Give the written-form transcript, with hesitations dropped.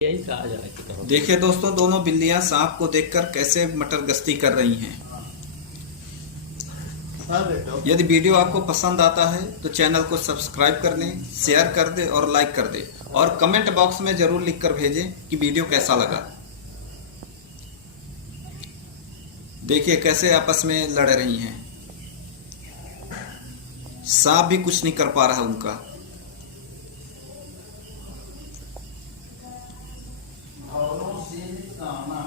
यही कहा जाए कि तो देखिए दोस्तों, दोनों बिल्लियां सांप को देखकर कैसे मटर गश्ती कर रही हैं। यदि वीडियो आपको पसंद आता है तो चैनल को सब्सक्राइब कर लें, शेयर कर दें और लाइक कर दें, और कमेंट बॉक्स में जरूर लिखकर भेजें कि वीडियो कैसा लगा। देखिए कैसे आपस में लड़ रही हैं। सांप भी कुछ नहीं कर पा रहा उनका। भावों से कामना